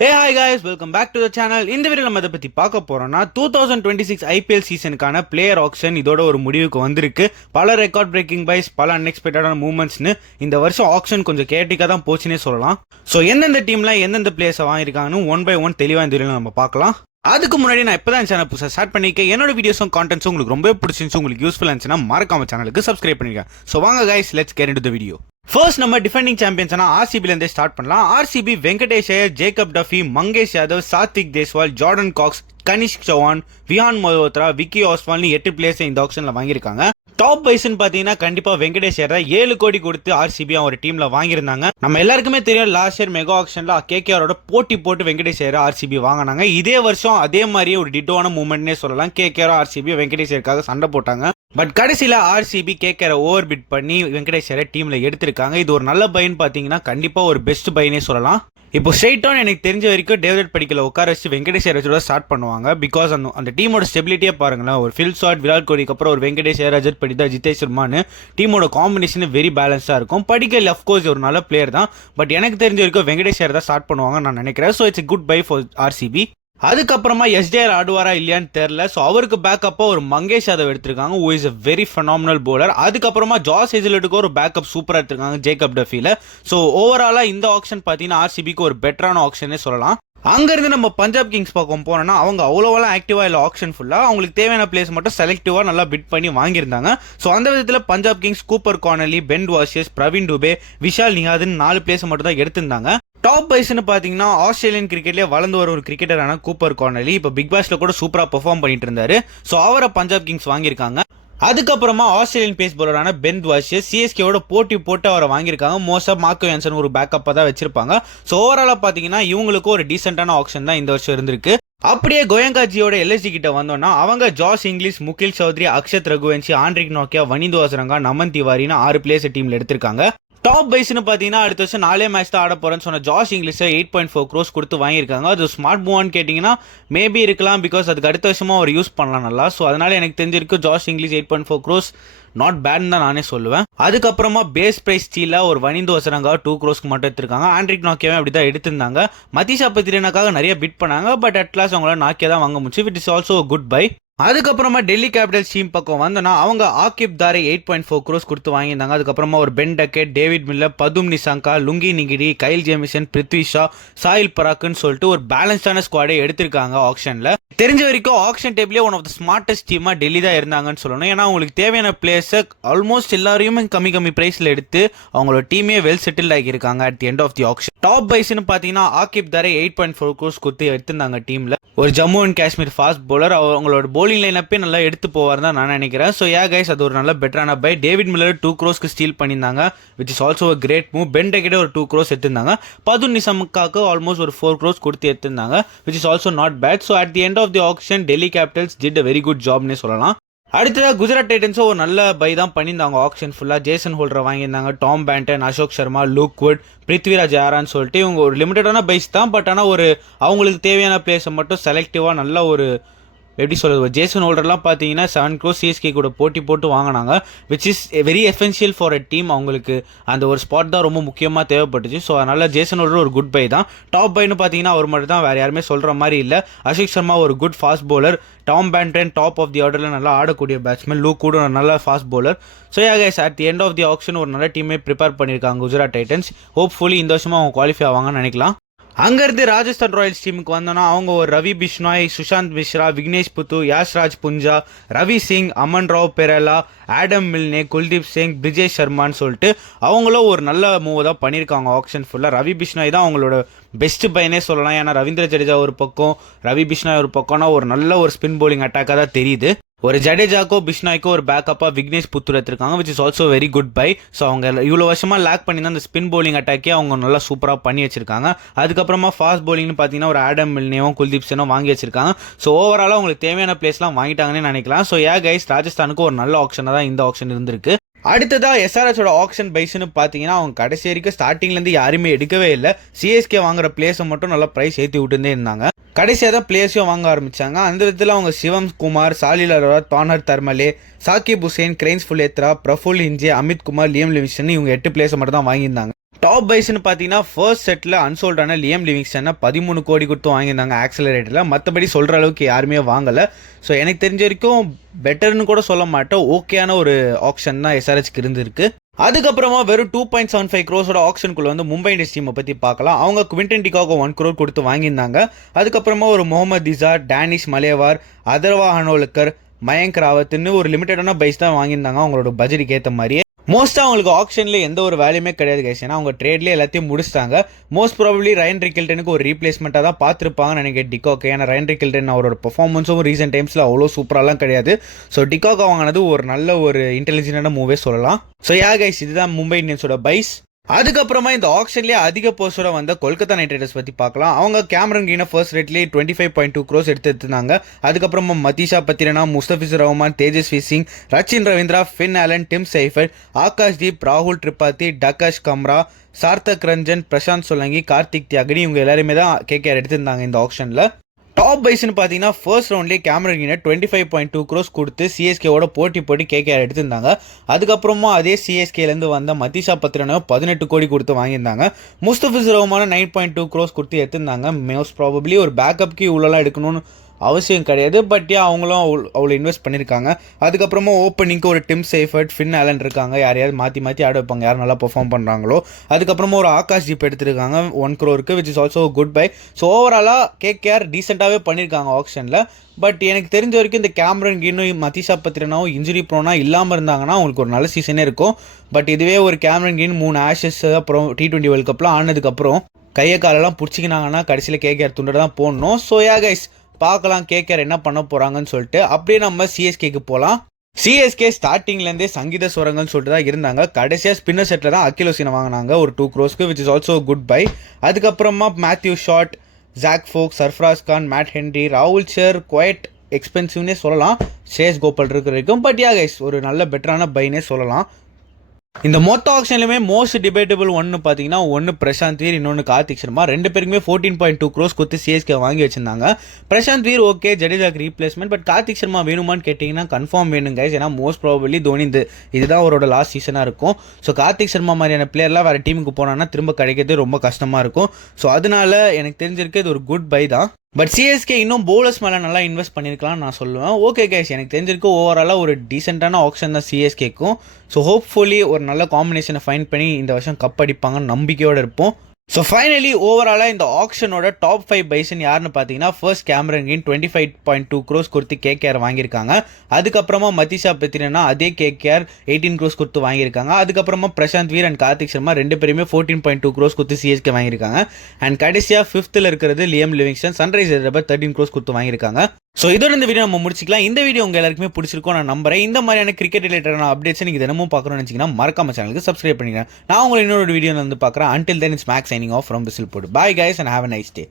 Hey hi guys, welcome back to the channel. இந்த வீடியோல நம்ம இத பத்தி பார்க்க போறோம்னா 2026 IPL சீசனுக்கான பிளேயர் ஆக்ஷன் இதோட ஒரு முடிவுக்கு வந்திருக்கு. பல ரெக்கார்ட் பிரேக்கிங் பைஸ், பல அன்எக்ஸ்பெக்டடான மூவ்மெண்ட்ஸ்னு இந்த வருஷம் ஆக்ஷன் கொஞ்சம் கேட்டிக்கா தான் போச்சுனே சொல்லலாம். ஸோ எந்தெந்த டீம்ல எந்தெந்த பிளேயர்ஸை வாங்கியிருக்காங்கன்னு ஒன் பை ஒன் தெளிவாக இந்த வீடியோல நம்ம பார்க்கலாம். அதுக்கு முன்னாடி நான் இப்போ தான் சேனல் புதுசாக ஸ்டார்ட் பண்ணிக்க என்னோட வீடியோஸும் கான்டென்ட்ஸும் உங்களுக்கு ரொம்ப பிடிச்சிருந்துச்சு, உங்களுக்கு யூஸ்ஃபுல்லாக இருந்துச்சுன்னா மறக்காம சேனலுக்கு சப்ஸ்கிரைப் பண்ணிருங்க. ஸோ வாங்க guys, let's get into the video. First நம்ம டிஃபெண்டிங் சாம்பியன்ஸ்னா ஆர்சிபிலேருந்தே ஸ்டார்ட் பண்ணலாம். RCB Venkatesh Iyer, Jacob Duffy, Mangesh Yadav, Satvik Deswal, Jordan Cox, Kanishk Chauhan, Vihaan Malhotra, Vicky ஆஸ்வால்னு 8 பிளேயர்ஸ் இந்த ஆக்ஷன்ல வாங்கியிருக்காங்க. டாப் பைஸ்ன்னு பாத்தீங்கன்னா கண்டிப்பா வெங்கடேஷ் ஐயர் 7 கோடி கொடுத்து ஆர்சிபி ஒரு டீம்ல வாங்கியிருந்தாங்க. நம்ம எல்லாருக்குமே தெரியும் லாஸ்ட் இயர் மெகா ஆக்ஷன்ல கேகேஆரோட போட்டி போட்டு வெங்கடேஷ் ஐயர் ஆர்சிபி வாங்கினாங்க. இதே வருஷம் அதே மாதிரியே ஒரு டிட்டோவான மூவ்மெண்ட்னே சொல்லலாம். கேகேஆர் ஆர்சிபி வெங்கடேஷ் ஐயருக்காக சண்டை போட்டாங்க. பட் கடைசியில ஆர்சிபி கேகேஆரை ஓவர் பிட் பண்ணி வெங்கடேஷ் ஐயரை டீம்ல எடுத்திருக்காங்க. இது ஒரு நல்ல பைன்னு பாத்தீங்கன்னா கண்டிப்பா ஒரு பெஸ்ட் பைனே சொல்லலாம். இப்போ ஸ்ட்ரெயிட்டாக எனக்கு தெரிஞ்ச வரைக்கும் டேவிட் படிக்கல உட்கார வச்சு வெங்கடேஷ் ஐயரோட ஸ்டார்ட் பண்ணுவாங்க. பிகாஸ் அந்த டீமோட ஸ்டெபிலிட்டியே பாருங்களேன். ஒரு ஃபில் ஷாட் விராட் கோலிக்கு அப்புறம் ஒரு வெங்கடேஷ் ஐயர், ரஜத் படிதா, ஜிதேஷ் சர்மான்னு டீமோட காம்பினேஷன் வெரி பேலன்ஸாக இருக்கும். படிக்கல் அஃப்கோர்ஸ் ஒரு நல்ல பிளேயர் தான். பட் எனக்கு தெரிஞ்ச வரைக்கும் வெங்கடேஷ் ஐயர் தான் ஸ்டார்ட் பண்ணுவாங்க நான் நினைக்கிறேன். So it's good bye for RCB. அதுக்கப்புறமா எஸ்டிஆர் ஆடுவாரா இல்லையான்னு தெரியல. ஸோ அவருக்கு பேக்கப்பா ஒரு மங்கேஷ் யாதவ் எடுத்திருக்காங்க, who is a very phenomenal bowler. அதுக்கப்புறமா ஜாஸ் ஹேசல்வுட்டுக்கு ஒரு பேக்கப் சூப்பராக எடுத்திருக்காங்க ஜேக்கப் டஃபில. ஸோ ஓவராலா இந்த ஆக்ஷன் பார்த்தீங்கன்னா ஆர்சிபிக்கு ஒரு பெட்டரான ஆக்ஷனே சொல்லலாம். அங்கிருந்து நம்ம பஞ்சாப் கிங்ஸ் பார்க்க போனோம்னா அவங்க அவ்வளோவெல்லாம் ஆக்டிவா இல்லை. ஆக்ஷன் ஃபுல்லா அவங்களுக்கு தேவையான பிளேஸ் மட்டும் செலக்டிவா நல்லா பிட் பண்ணி வாங்கியிருந்தாங்க. ஸோ அந்த விதத்தில் Punjab Kings Cooper Connolly, Ben வாஷியஸ், பிரவீன் டுபே, விஷால் நிஹாதுன்னு 4 பிளேஸ் மட்டும் தான் எடுத்திருந்தாங்க. டாப் பைஸ்னு பார்த்தீங்கன்னா ஆஸ்திரேலியன் கிரிக்கெட்லேயே வளர்ந்து வர ஒரு கிரிக்கெட்டரான கூப்பர் கார்னலி இப்போ பிக் பாஸ்ல கூட சூப்பராக பெர்ஃபார்ம் பண்ணிட்டு இருந்தாரு. ஸோ அவரை பஞ்சாப் கிங்ஸ் வாங்கியிருக்காங்க. அதுக்கப்புறமா ஆஸ்திரேலியன் பேஸ் பவுலரான பென் வாஷியஸ் சிஎஸ்கேவோட போட்டி போட்டு அவரை வாங்கியிருக்காங்க. மோஸ்டா மார்க்கோ யான்சன் ஒரு பேக்கப்பாக தான் வச்சிருப்பாங்க. ஸோ ஓவராலாக பார்த்தீங்கன்னா இவங்களுக்கும் ஒரு டீசென்டான ஆப்ஷன் தான் இந்த வருஷம் இருந்திருக்கு. அப்படியே கோயங்காஜியோட எல்எஸ்டி கிட்ட வந்தோம்னா அவங்க ஜாஸ் இங்கிலீஷ், முகில் சௌத்ரி, அக்ஷத் ரகுவன்ஷி, ஆண்ட்ரிக் நோக்கியா, வனிந்து வாசரங்கா, நமன் திவாரின்னு 6 பிளேயர்ஸ் டீம்ல எடுத்திருக்காங்க. டாப் பைஸ்னு பார்த்தீங்கன்னா அடுத்த வருஷம் 4 மேட்ச் தான் ஆட போறேன்னு சொன்ன ஜாஸ் இங்கிலீஷை 8.4 crores கொடுத்து வாங்கியிருக்காங்க. அது ஸ்மார்ட் மூவான்னு கேட்டிங்கன்னா மேபி இருக்கலாம். பிகாஸ் அதுக்கு அடுத்த வருஷமா அவர் யூஸ் பண்ணலாம் நல்லா. ஸோ அதனால எனக்கு தெரிஞ்சிருக்கு ஜாஸ் இங்கிலீஷ் 8.4 crores நாட் பேட்னு தான் நானே சொல்லுவேன். அதுக்கப்புறமா பேஸ் பிரைஸ் ஸ்டீல ஒரு வனிந்து வசரங்கா 2 crores மட்டும் எடுத்திருக்காங்க. ஆண்ட்ரிக் நோக்கியாவே அப்படி தான் எடுத்திருந்தாங்க. மதிஷா பத்திரனாக்காக நிறைய பிட் பண்ணாங்க. பட் அட்லாஸ்ட் அவங்களால நாக்கியா தான் வாங்க முடிச்சு. விட் இஸ் ஆல்சோ குட் பை. அதுக்கப்புறமா டெல்லி கேபிட்டல்ஸ் டீம் பக்கம் வந்தோன்னா அவங்க ஆகிப் தாரை 8.4 crores கொடுத்து வாங்கியிருந்தாங்க. அதுக்கப்புறமா ஒரு Ben Duckett, David Miller, Pathum Nissanka, Lungi Ngidi, Kyle Jamieson, Prithvi Shaw, Sahil பராக்குன்னு சொல்லிட்டு ஒரு பேலன்ஸ்டான ஸ்குவாடே எடுத்திருக்காங்க ஆக்ஷன்ல. தெரிஞ்ச வரைக்கும் ஆக்ஷன் டேபிளே ஒன் ஆஃப் த ஸ்மார்ட்டஸ்ட் டீமா டெல்லி தான் இருந்தாங்கன்னு சொல்லணும். ஏன்னா அவங்களுக்கு தேவையான பிளேயர்ஸை ஆல்மோஸ்ட் எல்லாரையுமே கம்மி பிரைஸ்ல எடுத்து அவங்களோட டீமே வெல் செட்டில் ஆகியிருக்காங்க at the end of the auction. Top பைஸ்னு பார்த்தீங்கன்னா ஆகிப் தாரை 8.4 crores கொடுத்து எடுத்திருந்தாங்க டீம்ல. ஒரு Jammu and Kashmir fast bowler. அவங்களோட போலிங் லைனப்பே நல்லா எடுத்து போவார் தான் நான் நினைக்கிறேன். ஸோ கைஸ் அது ஒரு நல்ல பெட்டரான buy. David Miller 2 crores steal பண்ணியிருந்தாங்க, which is also a great move. Ben Duckett ஒரு 2 crores எடுத்திருந்தாங்க. பதும் நிசாமுக்காக்கு ஆல்மோஸ்ட் ஒரு 4 crores கொடுத்து எடுத்திருந்தாங்க, which is also not bad. So at the end of the auction Delhi Capitals did a very good ஜாப்னே சொல்லலாம். அடுத்ததாக குஜராத் டைட்டன்ஸும் ஒரு நல்ல பை தான் பண்ணியிருந்தாங்க. ஆக்ஷன் ஃபுல்லாக ஜேசன் ஹோல்டரை வாங்கியிருந்தாங்க. Tom Banton, Ashok Sharma, Luke Wood, Prithviraj யாரான்னு சொல்லிட்டு இவங்க ஒரு லிமிட்டடான பைஸ் தான். பட் ஆனால் ஒரு அவங்களுக்கு தேவையான பிளேஸை மட்டும் செலக்டிவாக நல்ல ஒரு எப்படி சொல்கிறது, ஜேசன் ஹோல்டர்லாம் பார்த்தீங்கன்னா 7 crores சிஎஸ்கே கூட போட்டி போட்டு வாங்கினாங்க, which is very essential for a team. அவங்களுக்கு அந்த ஒரு ஸ்பாட் தான் ரொம்ப முக்கியமாக தேவைப்பட்டுச்சு. ஸோ அதனால் ஜேசன் ஹோல்டர் ஒரு குட் பை தான். டாப் பைன்னு பார்த்தீங்கன்னா அவர் மட்டும் தான், வேறு யாருமே சொல்கிற மாதிரி இல்லை. அசோக் சர்மா ஒரு good fast bowler. Tom Banton top of the ஆர்டரில் நல்லா ஆடக்கூடிய பேட்ஸ்மேன். லூக் கூட ஒரு நல்ல fast bowler. So guys at the end of the auction ஒரு நல்ல டீமே ப்ரிப்பேர் பண்ணியிருக்காங்க குஜராத் டைட்டன்ஸ். ஹோப்ஃபுல்லி இந்த வருஷமாக அவங்க குவாலிஃபை ஆவாங்கன்னு நினைக்கலாம். அங்கிருந்து ராஜஸ்தான் ராயல்ஸ் டீமுக்கு வந்தோன்னா அவங்க ஒரு ரவி பிஷ்னாய், சுஷாந்த் மிஸ்ரா, விக்னேஷ் புத்து, யாஷ்ராஜ் புஞ்சா, ரவி சிங், அமன் ராவ் பெரேலா, ஆடம் மில்னே, குல்தீப் சிங், பிஜேஷ் சர்மான்னு சொல்லிட்டு அவங்களும் ஒரு நல்ல மூவ் தான் பண்ணியிருக்காங்க ஆக்ஷன் ஃபுல்லாக. ரவி பிஷ்னாய் தான் அவங்களோட பெஸ்ட் பையனே சொல்லலாம். ஏன்னா ரவீந்திர ஜடேஜா ஒரு பக்கம், ரவி பிஷ்னாய் ஒரு பக்கம்னா ஒரு நல்ல ஒரு ஸ்பின் பவுலிங் அட்டாக்காக தான் தெரியுது. ஒரு ஜடேஜாக்கோ பிஷ்னாய்க்கோ ஒரு பேக்கப்பாக விக்னேஷ் புத்தூர் எடுத்திருக்காங்க, which is also very good bye. So அவங்க இவ்வளோ வருஷமாக லேக் பண்ணி தான் அந்த ஸ்பின் பவுலிங் அட்டாக்கே அவங்க நல்லா சூப்பராக பண்ணி வச்சிருக்காங்க. அதுக்கப்புறமா ஃபாஸ்ட் பவுலிங்னு பார்த்தீங்கன்னா ஒரு ஆடம் மில்னேவும் குல்தீப் சேனும் வாங்கி வச்சிருக்காங்க. ஸோ ஓவராலாக அவங்களுக்கு தேவையான பிளேஸ்லாம் வாங்கிட்டாங்கன்னு நினைக்கலாம். ஸோ கைஸ் ராஜஸ்தானுக்கு ஒரு நல்ல ஆப்ஷனாக தான் இந்த ஆப்ஷன் இருந்திருக்கு. அடுத்ததா எஸ்ஆர்எச்சோட ஆக்ஷன் பைஸ்னு பார்த்தீங்கன்னா அவங்க கடைசி வரைக்கும் ஸ்டார்டிங்லேருந்து யாருமே எடுக்கவே இல்லை. சிஎஸ்கே வாங்குற பிளேஸை மட்டும் நல்லா ப்ரைஸ் ஏற்றி விட்டுருந்தே இருந்தாங்க. கடைசியாக தான் பிளேஸையும் வாங்க ஆரம்பித்தாங்க. அந்த விதத்தில் அவங்க சிவம் குமார், சாலில் அரோரா, தானர் தர்மலே, சாகிப் ஹுசேன், கிரெயின்ஸ் ஃபுல்லேத்ரா, பிரஃபுல் ஹிஞ்சே, அமித் குமார், லியம் லிவிஷன் இவங்க 8 பிளேஸை மட்டும் தான் வாங்கியிருந்தாங்க. டாப் பைஸ்னு பார்த்தீங்கன்னா ஃபர்ஸ்ட் செட்டில் அன்சோல்டான லியம் லிவிங்ஸ்டனை 13 கோடி கொடுத்து வாங்கியிருந்தாங்க ஆக்சலரேட்டரில். மற்றபடி சொல்கிற அளவுக்கு யாருமே வாங்கலை. ஸோ எனக்கு தெரிஞ்ச வரைக்கும் பெட்டர்னு கூட சொல்ல மாட்டேன், ஓகேயான ஒரு ஆப்ஷன் தான் எஸ்ஆர்ஹெச்க்கு இருந்திருக்கு. அதுக்கப்புறமா வெறும் 2.75 crores ஆப்ஷனுக்குள்ள வந்து மும்பை இந்தியன்ஸ் டீமை பற்றி பார்க்கலாம். அவங்க குவிண்டன் டிகாகோ 1 crore கொடுத்து வாங்கியிருந்தாங்க. அதுக்கப்புறமா ஒரு முகமது இசார், டேனிஷ் மலேவார், அதர்வா ஹனோல்கர், மயங்க் ராவத்னு ஒரு லிமிட்டடான பைஸ் தான் வாங்கியிருந்தாங்க அவங்களோட பட்ஜெட்டுக்கு ஏற்ற மாதிரியே. மோஸ்ட்டாக அவங்களுக்கு ஆப்ஷனில் எந்த ஒரு வேலையுமே கிடையாது கைஸ். ஏன்னா அவங்க ட்ரேட்லேயே எல்லாத்தையும் முடிச்சிட்டாங்க. மோஸ்ட் ப்ராபப்ளி ரயன் ரிக்கில்டனுக்கு ஒரு ரீப்ளேஸ்மெண்ட்டாக தான் பார்த்துருப்பாங்கன்னு நினைக்கிறேன் டிகாக். ஏன்னா ரயன் ரிக்கில்டன் அவரோட பர்ஃபார்மன்ஸும் ரீசெண்ட் டைம்ஸில் அவ்வளோ சூப்பராலாம் கிடையாது. ஸோ டிகாக் வாங்கினது ஒரு நல்ல ஒரு இன்டெலிஜென்ட்டான மூவே சொல்லலாம். ஸோ கைஸ், இதுதான் மும்பை இந்தியன்ஸோட பைஸ். அதுக்கப்புறமா இந்த ஆக்ஷன்லேயே அதிக போஸ்டோட வந்த கொல்கத்தா நைட் ரைடர்ஸ் பற்றி பார்க்கலாம். அவங்க கேமரன் கிரீனை ஃபர்ஸ்ட் ரேட்லேயே 25.2 crores எடுத்துருந்தாங்க. அதுக்கப்புறமா Matheesha Pathirana, Mustafizur Rahman, Tejasvi Singh, Rachin Ravindra, Finn Allen, Tim Seifert, Akash Deep, ராகுல் திரிபாதி, டகாஷ் கம்ரா, சார்த்தக் ரஞ்சன், பிரசாந்த் சோலங்கி, கார்த்திக் தியாகனி, இவங்க எல்லாருமே தான் கேகேஆர் எடுத்திருந்தாங்க இந்த ஆக்ஷனில். டாப் பைஸ்னு பார்த்தீங்கன்னா ஃபர்ஸ்ட் ரவுண்ட்லேயே கேமரன் கிரீனை 25.2 crores கொடுத்து சிஎஸ்கேவோட போட்டி கேகேஆர் எடுத்திருந்தாங்க. அதுக்கப்புறமா அதே சிஎஸ்கேலேருந்து வந்த மதீஷா பத்திரனோ 18 கோடி கொடுத்து வாங்கியிருந்தாங்க. முஸ்தபிசுர் ரஹ்மான 9.2 crores கொடுத்து எடுத்திருந்தாங்க. மோஸ்ட் ப்ராபப்ளி ஒரு பேக்கப்க்கு இவ்வளோலாம் எடுக்கணும்னு அவசியம் கிடையாது, பட் அவங்களும் அவ்வளோ இன்வெஸ்ட் பண்ணியிருக்காங்க. அதுக்கப்புறமா ஓப்பனிங்க்கு ஒரு டிம் சேஃபர்ட், ஃபின் ஆலன் இருக்காங்க. யாரையாவது மாற்றி ஆட வைப்பாங்க யார் நல்லா பெர்ஃபார்ம் பண்ணுறாங்களோ. அதுக்கப்புறமா ஒரு ஆகாஷ் ஜீப் எடுத்திருக்காங்க 1 crore, which is also good by. So ஓவராலாக கேகேஆர் டீசெண்டாகவே பண்ணியிருக்காங்க ஆப்ஷனில். பட் எனக்கு தெரிஞ்ச வரைக்கும் இந்த கேமரன் கிரீனும் மதீஷா பத்திரனாவும் இன்ஜுரி ப்ரோனா இல்லாமல் இருந்தாங்கன்னா அவங்களுக்கு ஒரு நல்ல சீசனே இருக்கும். பட் இதுவே ஒரு கேமரன் கிரீன் 3 ஆஷஸ் அப்புறம் T20 வேர்ல்ட் கப்லாம் ஆனதுக்கப்புறம் கையை காலெல்லாம் பிடிச்சிக்கினாங்கன்னா கடைசியில் கேகேஆர் துண்டை தான் போடணும். ஸோ கைஸ், பார்க்கலாம் கேகேஆர் என்ன பண்ண போகிறாங்கன்னு சொல்லிட்டு. அப்படியே நம்ம சிஎஸ்கேக்கு போகலாம். சிஎஸ்கே ஸ்டார்டிங்லேருந்தே சங்கீத சுரங்கன்னு சொல்லிட்டு தான் இருந்தாங்க. கடைசியாக ஸ்பின்னர் செட்டில் தான் அகிலோசினை வாங்கினாங்க ஒரு 2 crores, which is also good buy. அதுக்கப்புறமா Matthew Short, Jack Foulkes, Sarfaraz Khan, Matt Henry, ராகுல் சர் குவைட் எக்ஸ்பென்சிவ்னே சொல்லலாம் ஷேஸ் கோபால் இருக்கிற வரைக்கும். பட் கைஸ், ஒரு நல்ல பெட்டரான பைனே சொல்லலாம். இந்த மொத்த ஆக்ஷன்லையுமே மோஸ்ட் டிபேட்டபிள் ஒன்று பார்த்தீங்கன்னா ஒன்று பிரசாந்த் வீர், இன்னொன்று கார்த்திக் சர்மா. 2 பேருக்குமே 14.2 crores கொடுத்து சிஎஸ்கே வாங்கி வச்சிருந்தாங்க. பிரசாந்த் வீர் ஓகே, ஜடேஜாக்கு ரீப்ளேஸ்மெண்ட். பட் கார்த்திக் சர்மா வேணுமான்னு கேட்டிங்கன்னா கன்ஃபார்ம் வேணும் கைஸ். ஏன்னா மோஸ்ட் ப்ராபபிளி தோனி இதுதான் அவரோட லாஸ்ட் சீசனாக இருக்கும். ஸோ கார்த்திக் சர்மா மாதிரியான பிளேயர்லாம் வேறு டீமுக்கு போனான்னா திரும்ப கிடைக்கிறது ரொம்ப கஷ்டமாக இருக்கும். ஸோ அதனால எனக்கு தெரிஞ்சிருக்கு இது ஒரு குட் பை தான். பட் சிஎஸ்கே இன்னும் பவுலர்ஸ் மேலே நல்லா இன்வெஸ்ட் பண்ணியிருக்கலாம்னு நான் சொல்லுவேன். ஓகே கைஸ், எனக்கு தெரிஞ்சிருக்கு ஓவராலாக ஒரு டீசெண்டான ஆப்ஷன் தான் சிஎஸ்கேக்கும். ஸோ ஹோப்ஃபுல்லி ஒரு நல்ல காம்பினேஷனை ஃபைண்ட் பண்ணி இந்த வருஷம் கப் அடிப்பாங்கன்னு நம்பிக்கையோடு இருப்போம். ஸோ ஃபைனலி ஓவராலாக இந்த ஆக்ஷனோட டாப் 5 பைஸ்ன்னு யாருன்னு பார்த்தீங்கன்னா ஃபர்ஸ்ட் கேமரன் கிரீன் 25.2 crores கொடுத்து கேகேஆர் வாங்கியிருக்காங்க. அதுக்கப்புறமா மதீஷா பத்திரனா அதே கேகேஆர் 18 crores கொடுத்து வாங்கியிருக்காங்க. அதுக்கப்புறமா பிரசாந்த் வீர் அண்ட் கார்த்திக் சர்மா 2 பேருமே 14.2 crores கொடுத்து சிஎஸ்கே வாங்கியிருக்காங்க. அண்ட் கடைசியாக 5th இருக்கிறது Liam Livingstone, Sunrisers Hyderabad 13 crores கொடுத்து வாங்கியிருக்காங்க. ஸோ இதோட இந்த வீடியோ நம்ம முடிச்சிக்கலாம். இந்த வீடியோ உங்கள் எல்லாருக்குமே பிடிச்சிருக்கும் நான் நம்புறேன். இந்த மாதிரியான கிரிக்கெட் ரிலேட்டடான அப்டேட்ஸ் நீங்கள் தினமும் பார்க்கணும்னு நினச்சிங்கன்னா மறக்காம சேனலுக்கு சப்ஸ்கிரைப் பண்ணிக்கிறேன். நான் உங்களை இன்னொரு வீடியோ வந்து பார்க்குறேன். Until then, it's Max signing off from Whistlepod. Bye guys and have a nice day.